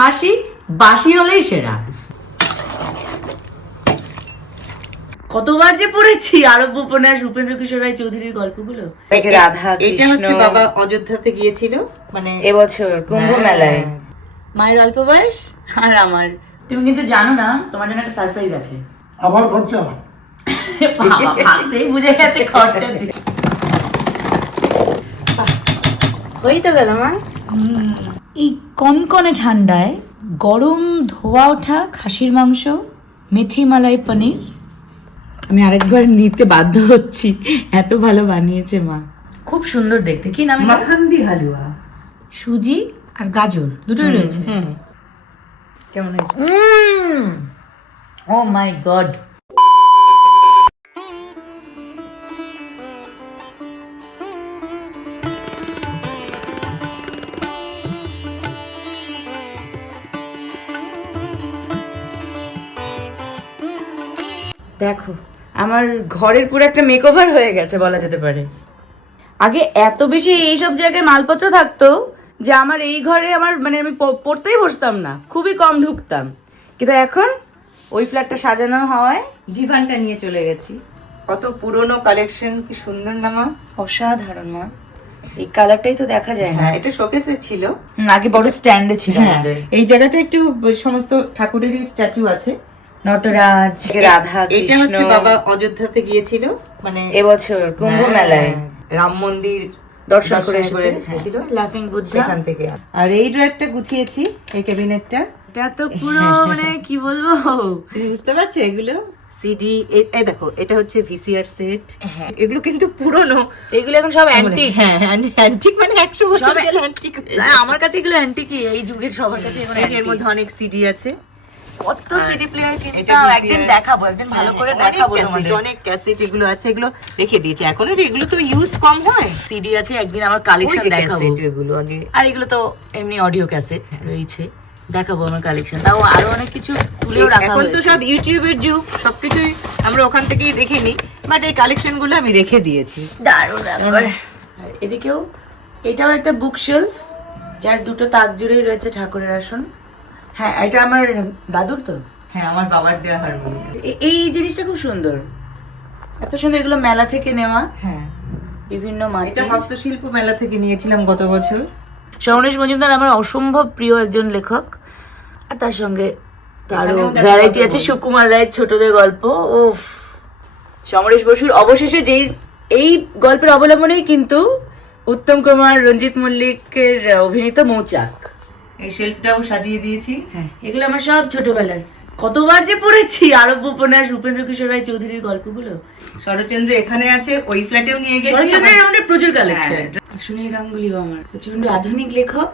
হাসি বাসি হলেই সেরা। কতবার যে পড়েছি আরব্য উপন্যাস উপেন্দ্র কিশোর রায় চৌধুরীর গল্পগুলো। রাধা এটা হচ্ছে বাবা অযোধ্যাতে গিয়েছিল মানে এবছর কুম্ভ মেলায়। মায়ের অল্প বয়স আর আমার। তুমি কিন্তু জানো না তোমার জন্য একটা সারপ্রাইজ আছে। আবার খরচা? ফার্স্টেই বুঝে গেছে খরচা। ওই তো গেল মা। এই কনকনে ঠান্ডায় গরম ধোয়া ওঠা খাসির মাংস, মেথি মালাই পনির আমি আরেকবার নিতে বাধ্য হচ্ছি, এত ভালো বানিয়েছে মা। খুব সুন্দর দেখতে। কি নাম? মাখান্দি হালুয়া। সুজি আর গাজর দুটোই রয়েছে। কেমন হয়েছে? ও মাই গড। দেখো আমার ঘরের পুরো একটা মেকওভার হয়ে গেছে বলা যেতে পারে। আগে এত বেশি এইসব জায়গায় মালপত্র থাকতো যে আমার এই ঘরে আমার মানে আমি পড়তেই বসতাম না, খুবই কম ঢুকতাম। কিন্তু এখন ওই ফ্ল্যাটটা সাজানো হওয়ায় ডিভানটা নিয়ে চলে গেছি। কত পুরনো কালেকশন, কি সুন্দর না মা। অসাধারণ মা। এই কালারটাই তো দেখা যায় না। এটা শোকেসে ছিল, আগে বড় স্ট্যান্ডে ছিল আমাদের। এই জায়গাটা একটু সমস্ত ঠাকুরেরই স্ট্যাচু আছে। নটরাজ, রাধা, এটা হচ্ছে বাবা অযোধ্যাতে গিয়েছিল মানে এবছর কুম্ভ মেলায় রাম মন্দির দর্শন করে এসেছিল এসেছিল লাফিং বুদ্ধা। সেখান থেকে। আর এই ড্রয়ারটা গুছিয়েছি, এই ক্যাবিনেটটা। এটা তো পুরো মানে কি বলবো, তুমি বুঝতে পারছো এগুলো সিডি। এই দেখো, এটা হচ্ছে ভিসিআর সেট। এগুলো কিন্তু পুরনো, এগুলো এখন সব অ্যান্টিক। হ্যাঁ অ্যান্টিক মানে 100 বছর গেলে অ্যান্টিক। আমার কাছে এগুলো অ্যান্টিকই, এই যুগের সবার কাছে এগুলো। এর মধ্যে অনেক সিডি আছে। কত সিডি প্লেয়ার কিনতাম, একদিন দেখাবো, একদিন ভালো করে দেখাবো তোমাদের। অনেক ক্যাসেট এগুলো আছে, এগুলো রেখে দিয়েছি। এখন এগুলো তো ইউজ কম হয়। সিডি আছে, একদিন আমার কালেকশন দেখাবো। এগুলো আগে, আর এগুলো তো এমনি অডিও ক্যাসেট রয়েছে, দেখাবো আমার কালেকশন। তাও আরো অনেক কিছু তুলেও রাখা এখন তো হয়েছে। সব ইউটিউবের যুগ, সবকিছুই আমরা ওখান থেকেই দেখে নিই। বাট এই কালেকশন গুলো আমি রেখে দিয়েছি। দারুণ ব্যাপার। এদিকেও এটাও একটা বুক শেলফ, যার দুটো তাক জুড়েই রয়েছে ঠাকুরের আসন। হ্যাঁ, এটা আমার দাদুর তো। হ্যাঁ, আমার বাবার দেওয়া হারমোনিয়াম। এই জিনিসটা খুব সুন্দর, এত সুন্দর। এগুলো মেলা থেকে নেওয়া, হ্যাঁ, বিভিন্ন মাটি। এটা হস্তশিল্প মেলা থেকে নিয়েছিলাম গত বছর। সমরেশ মজুমদার আমার অসম্ভব প্রিয় একজন লেখক, আর তার সঙ্গে আরো এখানেও দেখো ভ্যারাইটি কত আছে। বই। সুকুমার রায়ের ছোটদের গল্প। ওফ, সমরেশ বসুর অবশেষে যেই এই গল্পের অবলম্বনেই কিন্তু উত্তম কুমার, রঞ্জিত মল্লিকের অভিনীত মৌচাক। এই শেলফটাও সাজিয়ে দিয়েছি। হ্যাঁ, এগুলো আমার সব ছোটবেলায় কতবার যে পড়েছি আরব্য উপন্যাস উপেন্দ্র কিশোর রায় চৌধুরীর গল্পগুলো। শরৎচন্দ্র এখানে আছে, ওই ফ্ল্যাটেও নিয়ে গেছি। শরৎচন্দ্রের আমাদের প্রচুর কালেকশন। সুনীল গাঙ্গুলিও আমার প্রচন্ড আধুনিক লেখক।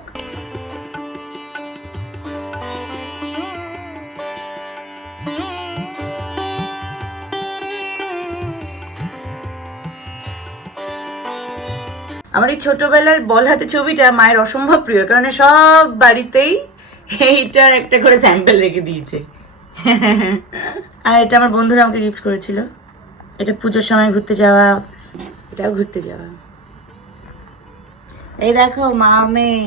আমার এই ছোটবেলার বল হাতে ছবিটা মায়ের অসম্ভব প্রিয়, কারণ সব বাড়িতেই এইটার একটা করে স্যাম্পল রেখে দিয়েছে। আর এটা আমার বন্ধুরা আমাকে গিফট করেছিল। এটা পুজোর সময় ঘুরতে যাওয়া, এটাও ঘুরতে যাওয়া। এই দেখো মা মেয়ে,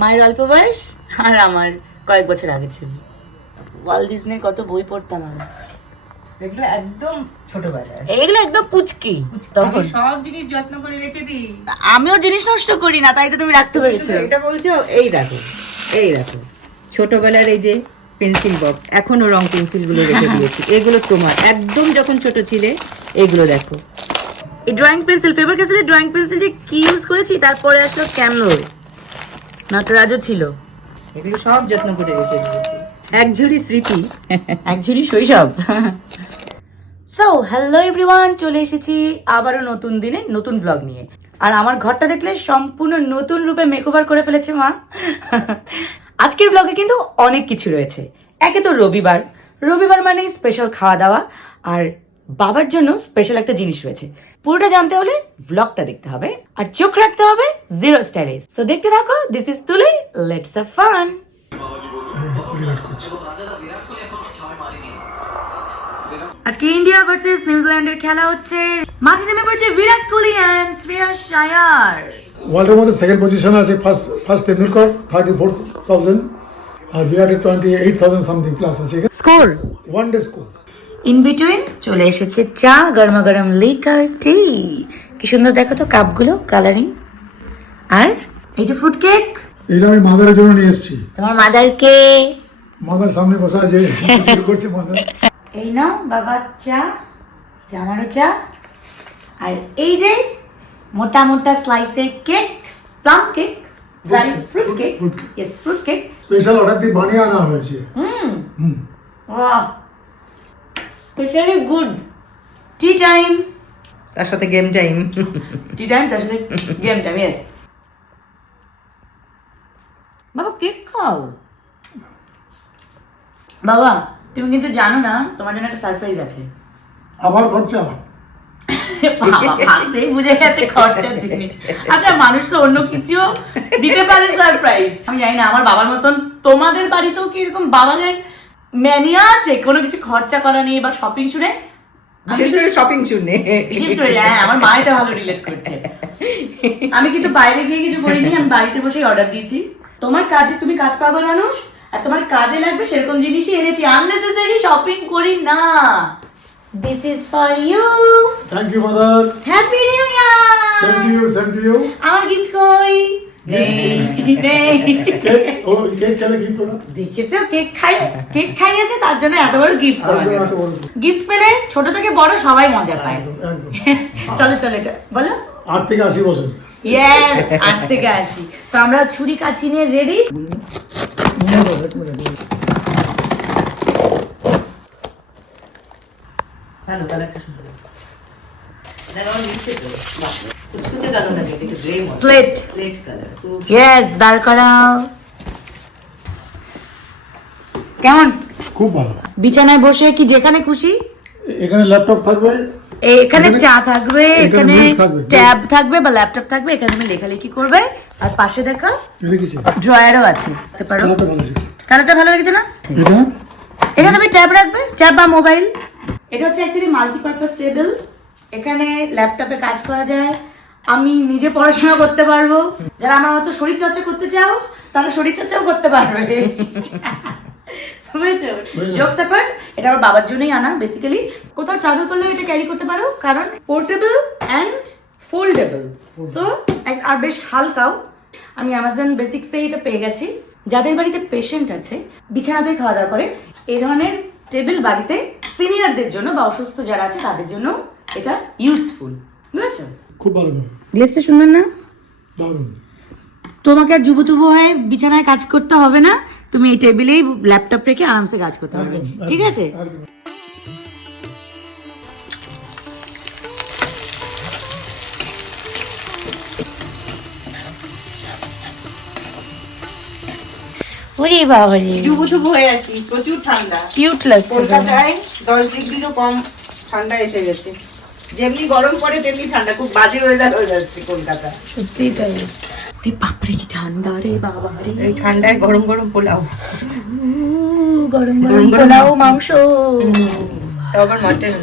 মায়ের অল্প বয়স আর আমার কয়েক বছর আগে ছিল। ওয়াল্ট ডিজনির কত বই পড়তাম আমি। এগুলো একদম ছোটবেলায়। এইগুলো একদম পুচকি তখন। সব জিনিস যত্ন করে রেখে দিই। আমিও জিনিস নষ্ট করি না, তাই তো তুমি রাখতে পেরেছো। এটা বলছো, এই দেখো, এই দেখো ছোটবেলার এই যে পেন্সিল বক্স, এখনো রং পেন্সিল গুলো রেখে দিয়েছি। এগুলো তোমার একদম যখন ছোট ছিলে। এগুলো দেখো, এই ড্রয়িং পেন্সিল, ফেবার ক্যাসেলের ড্রয়িং পেন্সিল যে কি ইউজ করেছি। তারপরে আসলো ক্যামরোল, নটরাজও ছিল। এগুলো সব যত্ন করে রেখে দিয়েছি। এক ঝুড়ি স্মৃতি, এক ঝুড়ি শৈশব। সো হ্যালো এভরিওয়ান, চলে এসেছি আবারও নতুন দিনে নতুন ব্লগ নিয়ে। আর আমার ঘরটা দেখলে সম্পূর্ণ নতুন রূপে মেকওভার করে ফেলেছে মা। আজকের ব্লগে কিন্তু অনেক কিছু রয়েছে। একে তো রবিবার, রবিবার মানে স্পেশাল খাওয়া দাওয়া, আর বাবার জন্য স্পেশাল একটা জিনিস রয়েছে। পুরোটা জানতে হলে ব্লগটা দেখতে হবে, আর চোখ রাখতে হবে জিরো স্টাইলে। সো দেখতে থাকো, দিস ইজ তুলি, লেটস হ্যাভ ফান। আজকে ইন্ডিয়া ভার্সেস নিউজিল্যান্ডের খেলা হচ্ছে। মাঠে নেমে পড়েছে বিরাট কোহলি এন্ড শ্রেয়াস আয়ার। ওয়ার্ল্ডের মধ্যে সেকেন্ড পজিশনে আছে ফার্স্ট তেন্ডুলকর 34,000, আর বিরাটের 28,000 সামথিং প্লাস আছে score one day score. In between চলে এসেছে চা, গরমা গরম লিকার টি। কি সুন্দর দেখো তো কাপগুলো, কালারিং। আর এই যে ফ্রুট কেক, এটা আমি মাদারের জন্য নিয়ে এসেছি। তোমার মাদারকে মাদার সামনে বসা আছে, কি করছে মাদার। এই নাও বাবার চা, আমারও চা। আর এই যে মোটা মোটা স্লাইসের cake, plum cake, dry fruit cake, yes fruit cake. Special order দিয়ে বানিয়ে আনা হয়েছে। Wow, specially good. Tea time, তার সাথে গেম টাইম। টি টাইম তার সাথে গেম টাইম, ইয়েস। বাবা কেক খাও। বাবা তুমি কিন্তু জানো না তোমার জন্য একটা সারপ্রাইজ আছে। আবার খরচা। বাবা ফার্স্টেই বুঝে গেছে খরচার জিনিস। আচ্ছা মানুষ তো অন্য কিছু দিতে পারে সারপ্রাইজ, আমি জানি না আমার বাবার মতন তোমাদের বাড়িতেও কি এরকম বাবাদের ম্যানিয়া আছে কোনো কিছু খরচা করা নিয়ে বা শপিং শুনে? বিশেষ করে শপিং শুনে, বিশেষ করে হ্যাঁ আমার মা এটা ভালো রিলেট করছে। আমি কিন্তু বাইরে গিয়ে কিছু করিনি, আমি বাড়িতে বসেই অর্ডার দিয়েছি। তোমার কাজে, তুমি কাজ পাগল মানুষ, আর তোমার কাজে লাগবে সেরকম জিনিসই এনেছি, আননেসেসারি শপিং করি না। This is for you. Thank you mother. Happy New Year. Same to you, same to you. আমার গিফট কই? নেই নেই। কেক, ও কেক খেলে গিফট করো। দেখেছো কেক খাইয়েছে তার জন্য এত বড় গিফট একদম পাওয়া এত বড়। গিফট পেলে ছোট থেকে বড় সবাই মজা পায়। একদম একদম। চলো চলো এটা বলো। 8 থেকে 80 বছর। ইয়েস 8 থেকে 80। তো আমরা ছুরি কাছি নিয়ে রেডি। ভালো কালারটা সুন্দর। এটা আমার নিচে তো কুচকুচে কালার লাগে, একটু গ্রে মতো, স্লেট স্লেট কালার। খুব ইয়েস দাঁড় করাও। কেমন খুব ভালো। বিছানায় বসে কি যেখানে খুশি, এখানে ল্যাপটপ থাকবে, এখানে চা থাকবে, এখানে milk থাকবে, ট্যাব থাকবে বা ল্যাপটপ থাকবে, এখানে তুমি লেখালেখি করবে। আর পাশে দেখা এটা কিসে? ড্রয়ারও আছে, দেখতে পারো। কালারটা ভালো ছিল। কালারটা ভালো লেগেছে না? এটা এখানে তুমি ট্যাব রাখবে, ট্যাব বা মোবাইল। এটা হচ্ছে অ্যাকচুয়ালি মাল্টিপারপাস টেবিল। এখানে ল্যাপটপে কাজ করা যায়, আমি নিজে পড়াশোনা করতে পারবো। যারা আমার মতো শরীর চর্চা করতে চাও তারা শরীর চর্চাও করতে পারবে। বুঝেছো? জোকস অ্যাপার্ট, এটা আমার বাবার জন্যই আনা বেসিক্যালি। কোথাও ট্রাভেল করলে এটা ক্যারি করতে পারো, কারণ পোর্টেবল অ্যান্ড ফোল্ডেবল, সো আর বেশ হালকাও। আমি অ্যামাজন বেসিক্সে এটা পেয়ে গেছি। যাদের বাড়িতে পেশেন্ট আছে, বিছানাতে খাওয়া দাওয়া করে, এই ধরনের টেবিল বাড়িতে সিনিয়রদের জন্য বা অসুস্থ যারা আছে তাদের জন্য এটা ইউজফুল। বুঝেছো? খুব ভালো ভালো। গ্লেসটা সুন্দর না? দারুণ। তোমাকে আর যুবতুবু হয়ে বিছানায় কাজ করতে হবে না, তুমি এই টেবিলেই ল্যাপটপ রেখে আরামসে কাজ করতে পারবে। একদম, ঠিক আছে? একদম। ওরে বাবারে, ডুবুডুবু হয়ে আছি, প্রচুর ঠান্ডা। কিউট লাগছে। কলকাতায় 10 ডিগ্রিরও কম ঠান্ডা এসে গেছে। যেমনি গরম পড়ে তেমনি ঠান্ডা, খুব বাজে ওয়েদার হয়ে যাচ্ছে কলকাতা। সত্যিই তাই। ওরে বাপরে কি ঠান্ডা রে বাবা রে। এই ঠান্ডায় গরম গরম পোলাও, গরম গরম পোলাও, মাংস, তাও আবার মাটন।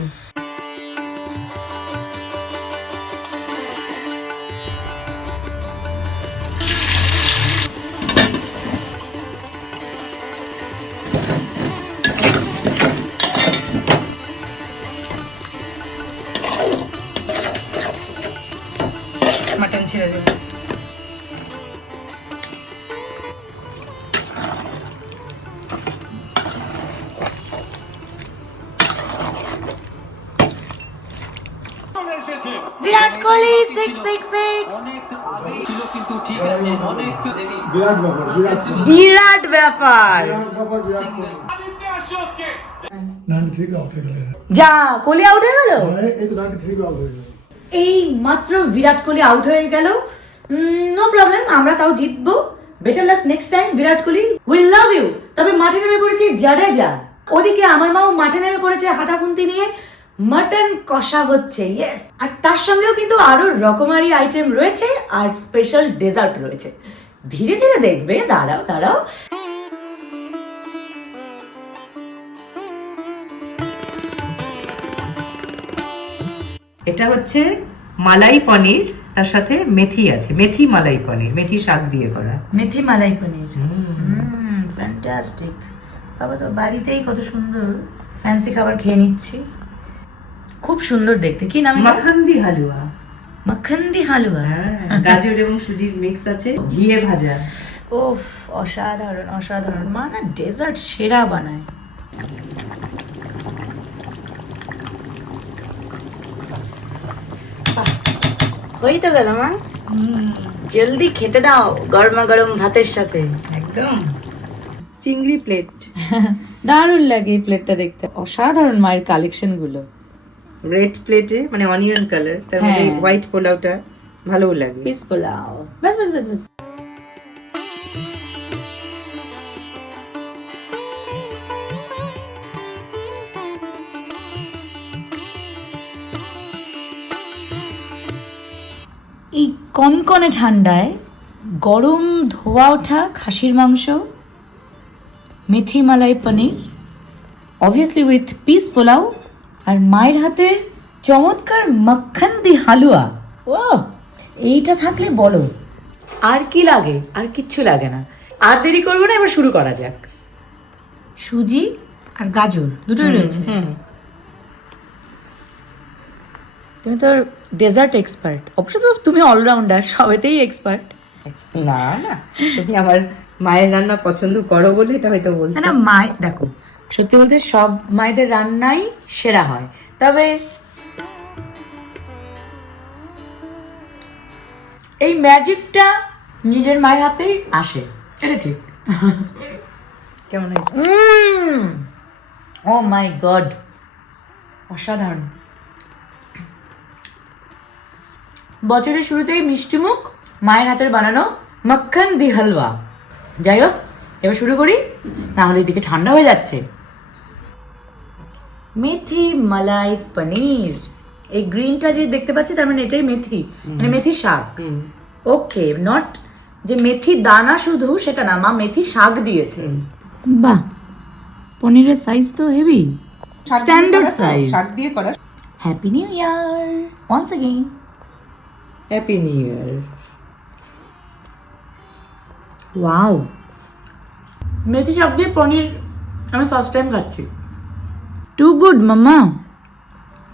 মাটন ছেড়ে দেবো। বিরাট কোহলি 666। বিরাট ব্যাপার, বিরাট ব্যাপার। বিরাট ব্যাপার। বিরাট ব্যাপার, বিরাট ব্যাপার। 93 কে আউট হয়ে গেল। যা কোহলি আউট হয়ে গেল। এই তো 93 কে আউট হয়ে গেল। এই মাত্র বিরাট কোহলি আউট হয়ে গেল। নো প্রবলেম, আমরা তাও জিতবো। Better luck next time Virat Kohli, we love you. তবে মাঠে নেমে পড়েছে জাডেজা, ওদিকে আমার মাও মাঠে নেমে পড়েছে হাতাখুন্তি নিয়ে। মাটন কষা হচ্ছে, ইয়েস। আর তার সঙ্গেও কিন্তু আরো রকমারি আইটেম রয়েছে আর স্পেশাল ডেজার্ট রয়েছে। ধীরে ধীরে দেখবে, দাঁড়াও দাঁড়াও। এটা হচ্ছে মালাই পনির, তার সাথে মেথি আছে, মেথি মালাই পনির, মেথি শাক দিয়ে করা। মেথি মালাই পনির, ফ্যান্টাস্টিক। বাবা তো বাড়িতেই কত সুন্দর ফ্যান্সি খাবার খেয়ে নিচ্ছি। খুব সুন্দর দেখতে। কি নাম? মাখান্দি হালুয়া। মাখন্দি হালুয়া। গাজর এবং সুজির মিক্স আছে, ঘিয়ে ভাজা। ওফ, অসাধারণ অসাধারণ। মা না ডেজার্ট সেরা বানায়। হই তো গেল মা। জলদি খেতে দাও গরমা গরম ভাতের সাথে। একদম চিংড়ি প্লেট। দারুণ লাগে এই প্লেটটা দেখতে। অসাধারণ মায়ের কালেকশন গুলো। রেড প্লেটে মানে অনিয়ন কালার, তার মধ্যে হ্যাঁ। হোয়াইট পোলাওটা ভালো লাগে। পিস পোলাও। বাস বাস বাস বাস। এই কনকনে ঠান্ডায় গরম ধোয়া ওঠা খাসির মাংস, মেথি মালাই পনির, অবভিয়াসলি উইথ পিস পোলাও, আর মায়ের হাতের চমৎকার মাখন দি হালুয়া। ও, এইটা থাকলে বলো আর কি লাগে? আর কিচ্ছু লাগে না। আর দেরি করবো না, এবার শুরু করা যাক। সুজি আর গাজর দুটোই রয়েছে। তুমি তো ডেজার্ট এক্সপার্ট। অবশ্য তো তুমি অলরাউন্ডার, সবেতেই এক্সপার্ট। না না, তুমি আমার মায়ের রান্না পছন্দ করো বলে এটা হয়তো বলছো। না মায় দেখো, সত্যি বলতে সব মায়েদের রান্নাই সেরা হয়, তবে এই ম্যাজিকটা নিজের মায়ের হাতেই আসে, এটা ঠিক। কেমন হয়েছে? ও মাই গড, অসাধারণ। বছরের শুরুতেই মিষ্টিমুখ মায়ের হাতের বানানো মাখন দি হালুয়া। যাই হোক, এবার শুরু করি, তাহলে এদিকে ঠান্ডা হয়ে যাচ্ছে। মেথি মালাই পনির। এই গ্রিনটা যে দেখতে পাচ্ছি তার মানে এটাই মেথি, মানে মেথি শাক। ওকে, নট যে মেথি দানা শুধু সেটা না, মা মেথি শাক দিয়েছে। বাহ, পনিরের সাইজ তো হেভি, স্ট্যান্ডার্ড সাইজ। শাক দিয়ে করা। Happy new year once again. Happy new year. Wow, মেথি শাক দিয়ে পনির আমি ফার্স্ট টাইম খাচ্ছি। Too good mumma.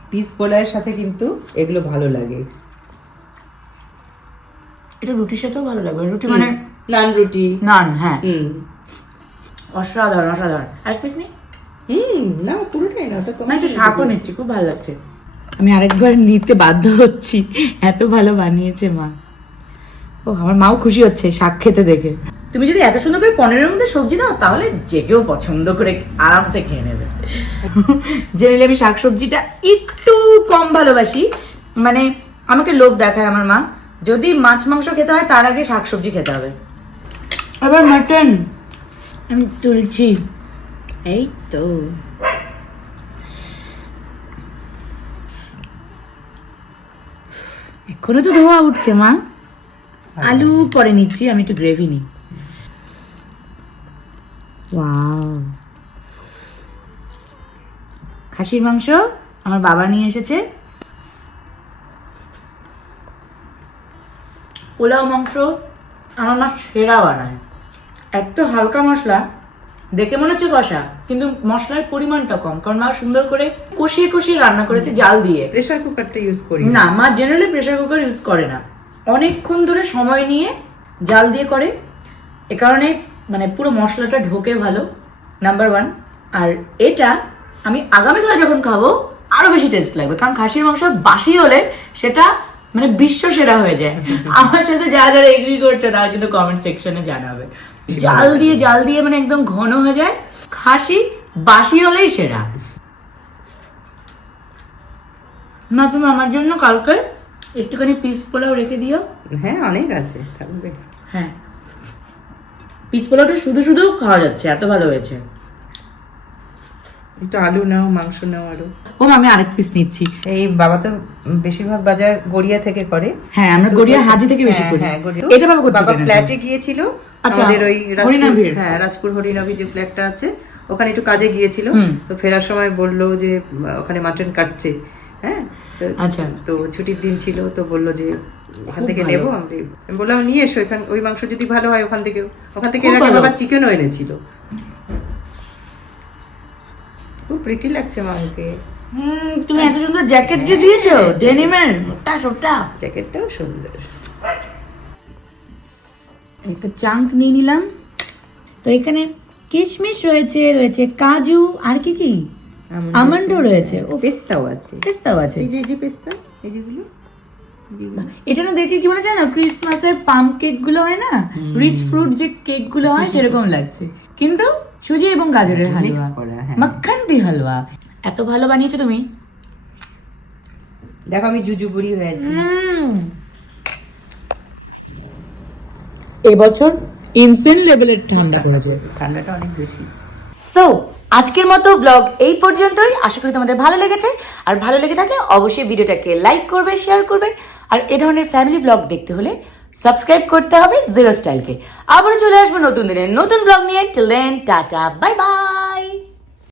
পিস পোলাওয়ের সাথে কিন্তু এগুলো ভালো লাগে। এটা রুটির সাথেও ভালো লাগবে। রুটি মানে নান রুটি। নান, হ্যাঁ। হুম অসাধারণ অসাধারণ। আরেক পিস নি? না পুরোটাই না, ওটা আমি তোমার একটু শাকও নিচ্ছি, খুব ভালো লাগছে। আমি আরেকবার নিতে বাধ্য হচ্ছি, এত ভালো বানিয়েছে মা। ও, আমার মাও খুশি হচ্ছে শাক খেতে দেখে। তুমি যদি এত সুন্দর করে পনিরের মধ্যে সবজি দাও তাহলে যে কেউ পছন্দ করে আরামসে খেয়ে নেবে। জেনারেলি আমি শাক সবজিটা একটু কম ভালোবাসি, মানে আমাকে লোভ দেখায় আমার মা। যদি মাছ মাংস খেতে হয় তার আগে শাক সবজি খেতে হবে। আবার মাটন আমি তুলছি, এই তো। এখনো তো ধোয়া উঠছে মা। আলু পরে নিচ্ছি, আমি একটু গ্রেভি নিই। ওয়াও, খাসির মাংস আমার বাবা নিয়ে এসেছে। পোলাও মাংস আমার মা সেরা বানায়। এত হালকা মশলা, দেখে মনে হচ্ছে কষা, কিন্তু মশলার পরিমাণটা কম, কারণ মা সুন্দর করে কষিয়ে কষিয়ে রান্না করেছে জাল দিয়ে। প্রেসার কুকারটা ইউজ করি না, মা জেনারেলি প্রেসার কুকার ইউজ করে না, অনেকক্ষণ ধরে সময় নিয়ে জাল দিয়ে করে। এ কারণে মানে পুরো মশলাটা ঢোকে ভালো, নাম্বার ওয়ান। আর এটা আমি আগামীকাল যখন খাবো আরো বেশি টেস্ট লাগবে, কারণ খাসির মাংস বাসি হলে সেটা মানে বিশ্ব সেরা হয়ে যায়। আমার সাথে যারা যারা এগ্রি করছে তারা কিন্তু কমেন্ট সেকশনে জানাবে। জাল দিয়ে মানে একদম ঘন হয়ে যায়। খাসি বাসি হলেই সেরা। না, তুমি আমার জন্য কালকে একটুখানি পিস পোলাও রেখে দিও। হ্যাঁ, অনেক আছে, থাকবে। হ্যাঁ, পিস পোলাওটা শুধু শুধু খাওয়া যাচ্ছে, এত ভালো হয়েছে। একটু আলু নাও, মাংস নাও আরো। ও, আমি আরেক পিস নিচ্ছি। এই বাবা তো বেশিরভাগ বাজার গড়িয়া থেকে করে। হ্যাঁ, আমরা গড়িয়া হাজি থেকে বেশি করি। হ্যাঁ, গড়িয়া। এটা বাবা কোথা থেকে বাবা এনেছে? ফ্ল্যাটে গিয়েছিল, আচ্ছা, আমাদের ওই হরিনাভির। হ্যাঁ, রাজপুর হরিনাভি যে ফ্ল্যাটটা আছে ওখানে একটু কাজে গিয়েছিল। তো ফেরার সময় বললো যে ওখানে মাটন কাটছে। হ্যাঁ, আচ্ছা। তো ছুটির দিন ছিল, তো বললো যে ওখান থেকে নেবো। আমি বললাম নিয়ে এসো, এখান ওই মাংস যদি ভালো হয় ওখান থেকে খুব এর আগে ভালো। বাবা চিকেনও এনেছিল। খুব প্রিটি লাগছে মাকে। তুমি এত সুন্দর জ্যাকেট যে দিয়েছো ডেনিমের মোটা সোটা, জ্যাকেটটাও সুন্দর। একটা চাঙ্ক নিয়ে নিলাম। তো এখানে কিশমিশ রয়েছে, রয়েছে কাজু, আর কি কি আমন্ডও রয়েছে, ও পেস্তাও আছে। পেস্তাও আছে। এই যে পেস্তা, এই যেগুলো এটা না দেখে কি মনে হয় না ক্রিসমাসের পাম কেক গুলো হয় না, রিচ ফ্রুট যে কেক গুলো হয় সেরকম লাগছে, কিন্তু সুজি এবং গাজরের হালুয়া, করা, হ্যাঁ। মাখন দি হালুয়া। এত ভালো বানিয়েছো তুমি। দেখো আমি জুজু বুড়ি হয়েছি। এবছর ইনসেন লেভেলের ঠান্ডা পড়েছে, ঠান্ডাটা অনেক বেশি। সো আজকের মতো ব্লগ এই পর্যন্তই। আশা করি তোমাদের ভালো লেগেছে, আর ভালো লেগে থাকলে অবশ্যই ভিডিওটাকে লাইক করবে, শেয়ার করবে, আর এ ধরনের ফ্যামিলি ব্লগ দেখতে হলে সাবস্ক্রাইব করতে হবে জিরো স্টাইলকে। আবারও চলে আসবো নতুন দিনে নতুন ব্লগ নিয়ে। Till then tata, bye by.